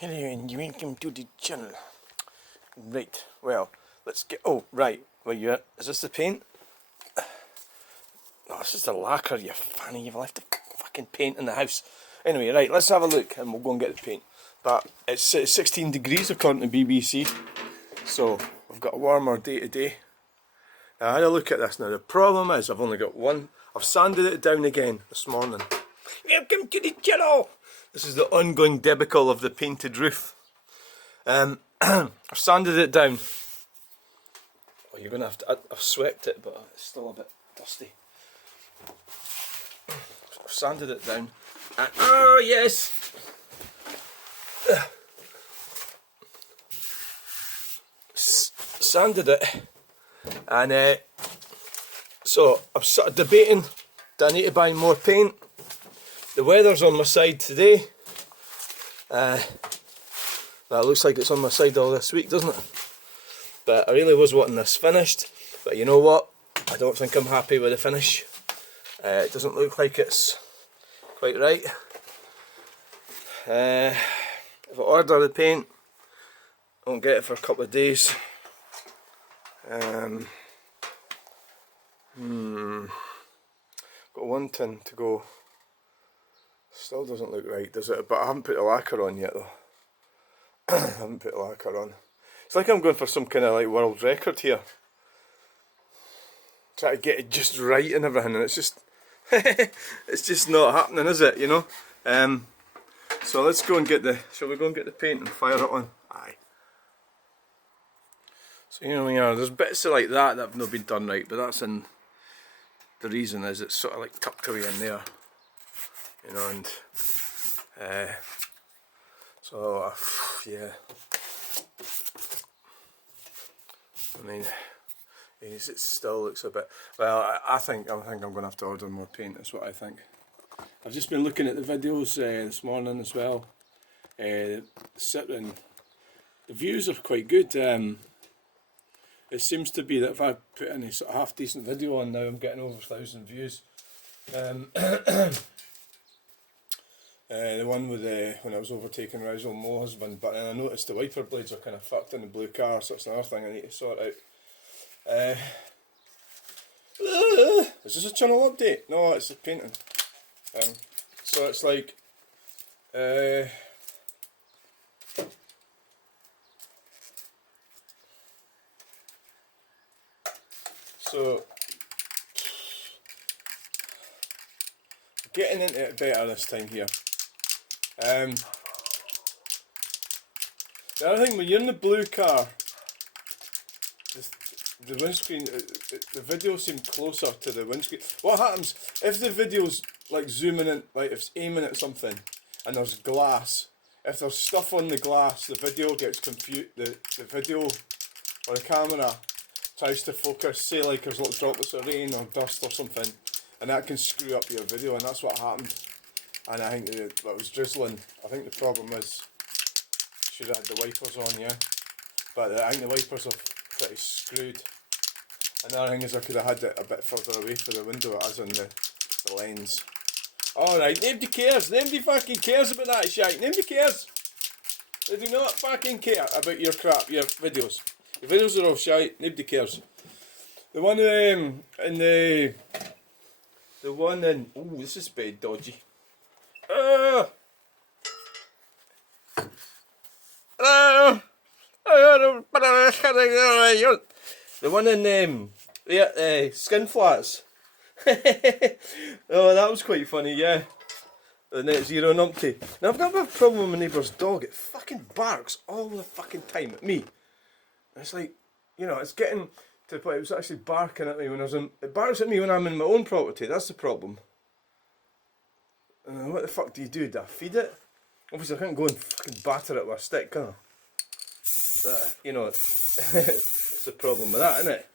Hello and welcome to the channel. Right, well, let's get... Oh, right, well, is this the paint? No, this is the lacquer, you fanny. You've left the fucking paint in the house. Anyway, right, let's have a look and we'll go and get the paint. But it's 16 degrees according to BBC, so we've got a warmer day today. Now, I had a look at this. Now, the problem is I've only got one. I've sanded it down again this morning. Welcome to the channel! This is the ongoing debacle of the painted roof. I've sanded it down. Well, you're going to have to... I've swept it, but it's still a bit dusty. I've sanded it down. And, oh, yes! Sanded it. And so I'm sort of debating, do I need to buy more paint? The weather's on my side today. That looks like it's on my side all this week, doesn't it? But I really was wanting this finished. But you know what? I don't think I'm happy with the finish. It doesn't look like it's quite right. If I order the paint, I won't get it for a couple of days. Got one tin to go. Still doesn't look right, does it? But I haven't put the lacquer on yet, though. I haven't put the lacquer on. It's like I'm going for some kind of like world record here. Try to get it just right and everything, and it's just it's just not happening, is it? You know. So let's go and get the. Shall we go and get the paint and fire it on? Aye. So you know, there's bits of like that have not been done right, but that's in. The reason is it's sort of like tucked away in there, you know, and so yeah. I mean, it still looks a bit. Well, I think I'm going to have to order more paint. That's what I think. I've just been looking at the videos this morning as well. The views are quite good. It seems to be that if I put any sort of half decent video on now, I'm getting over 1,000 views. The one with when I was overtaking Rizal Mo husband, but then I noticed the wiper blades are kind of fucked in the blue car, so it's another thing I need to sort out. Is this a channel update? No, it's the painting. So it's like so getting into it better this time here. The other thing, when you're in the blue car, the windscreen, the video seems closer to the windscreen. What happens if the video's like zooming in, like if it's aiming at something and there's glass? If there's stuff on the glass, the video gets confused. The video or the camera tries to focus, say like there's little droplets of rain or dust or something, and that can screw up your video, and that's what happened. And I think that was drizzling. I think the problem is should have had the wipers on, yeah. But I think the wipers are pretty screwed. Another thing is I could have had it a bit further away from the window as in the lens. Alright, nobody cares. Nobody fucking cares about that shite. Nobody cares. They do not fucking care about your crap, your videos. Your videos are all shite. Nobody cares. The one in the one in... Oh, this is a bit dodgy. The one in Skin Flats. Oh, that was quite funny, yeah. The Net Zero Numpty. Now, I've got a problem with my neighbour's dog. It fucking barks all the fucking time at me. It's like, you know, it's getting to the point it was actually barking at me when I was in... It barks at me when I'm in my own property. That's the problem. What the fuck do? Do I feed it? Obviously, I can't go and fucking batter it with a stick, can I? You know, it's the problem with that, isn't it?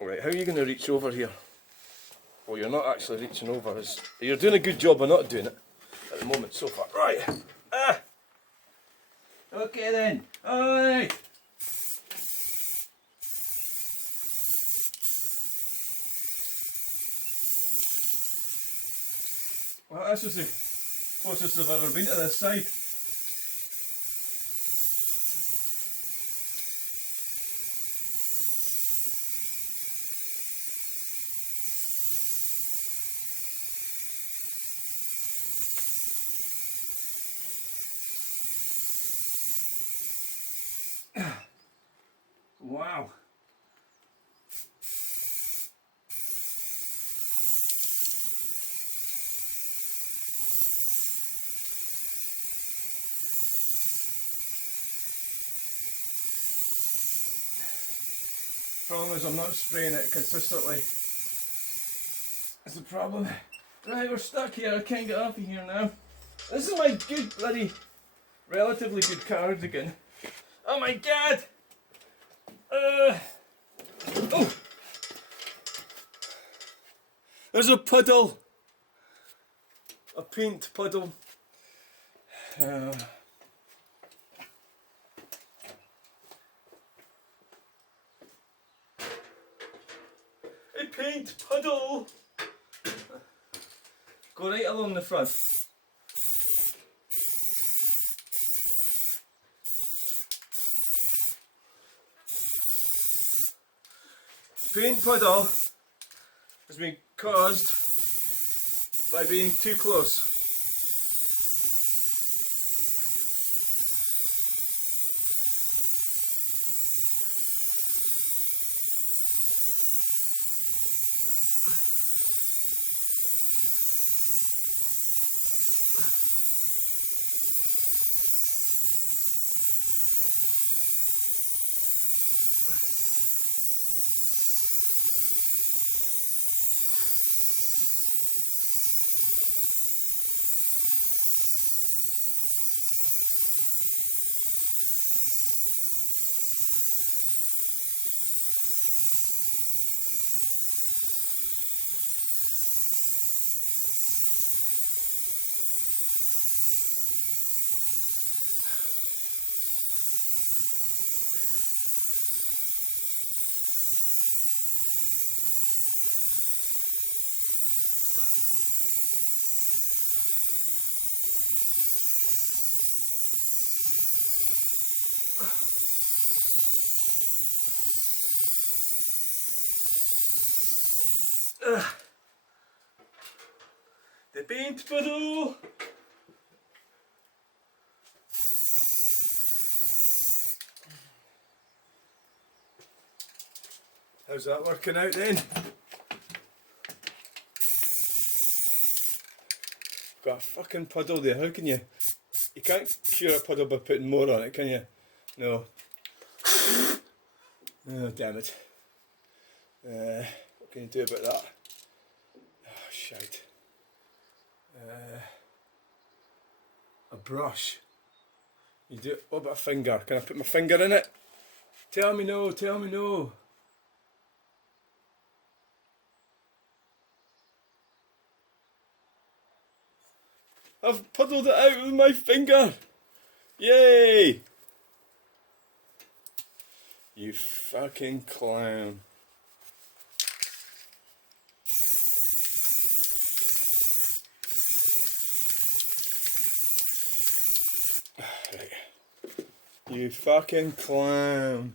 Alright, how are you going to reach over here? Well, you're not actually reaching over. You're doing a good job of not doing it at the moment so far. Right. Okay then. Alright. Well, this is the closest I've ever been to this side. Wow. Problem is I'm not spraying it consistently. That's the problem. Right, we're stuck here. I can't get off of here now. This is my good bloody, relatively good cardigan. Oh my god! Oh! There's a puddle! A paint puddle. A paint puddle! Go right along the front. The paint puddle has been caused by being too close. The paint puddle! How's that working out then? Got a fucking puddle there, how can you? You can't cure a puddle by putting more on it, can you? No. Oh, damn it. What can you do about that? Oh, shite. A brush. You do. What about a finger? Can I put my finger in it? Tell me no, tell me no. I've puddled it out with my finger. Yay! You fucking clown. Right. You fucking clown.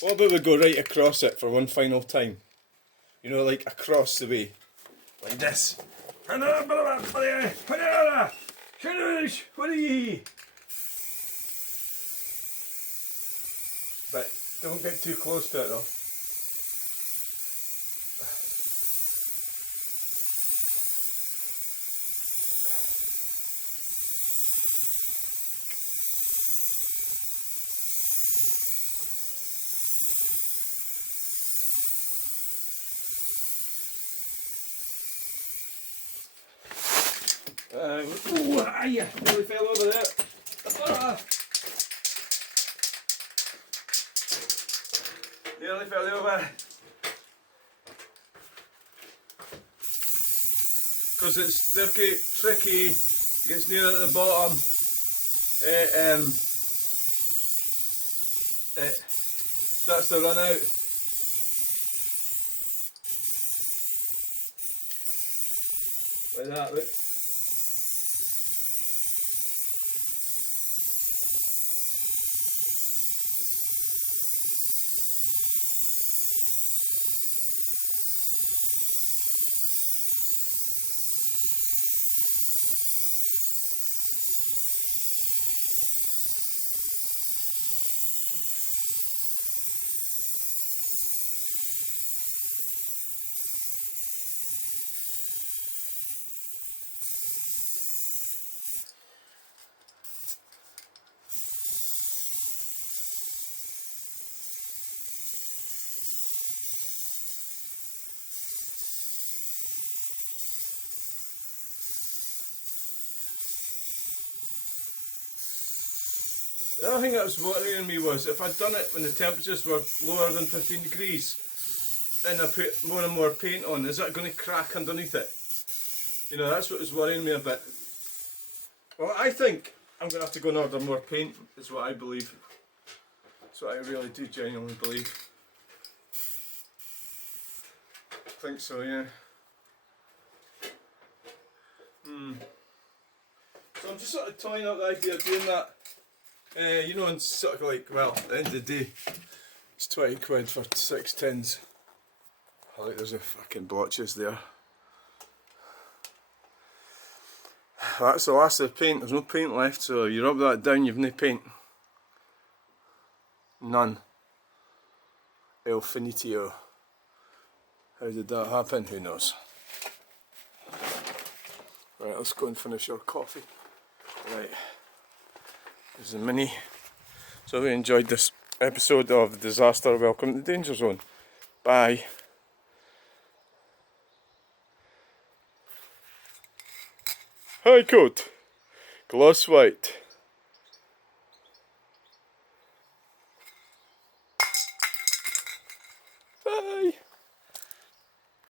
What about we go right across it for one final time? You know, like across the way. Like this. But don't get too close to it though. Ooh, aye, nearly fell over there. Nearly fell over. Because it's tricky, it gets near at the bottom. It starts to run out. Like that, look. The other thing that was worrying me was if I'd done it when the temperatures were lower than 15 degrees, then I put more and more paint on, is that going to crack underneath it? You know, that's what was worrying me a bit. Well, I think I'm going to have to go and order more paint, is what I believe. That's what I really do genuinely believe. I think so, yeah. So I'm just sort of toying up the idea of doing that. You know, and sort of like, well, at the end of the day, it's 20 quid for 6 tins. Oh, look, there's a fucking blotches there. That's the last of the paint, there's no paint left, so you rub that down, you've no paint. None. El finitio. How did that happen? Who knows? Right, let's go and finish our coffee. Right. There's a mini. So we enjoyed this episode of Disaster. Welcome to the Danger Zone. Bye. High coat. Gloss white. Bye.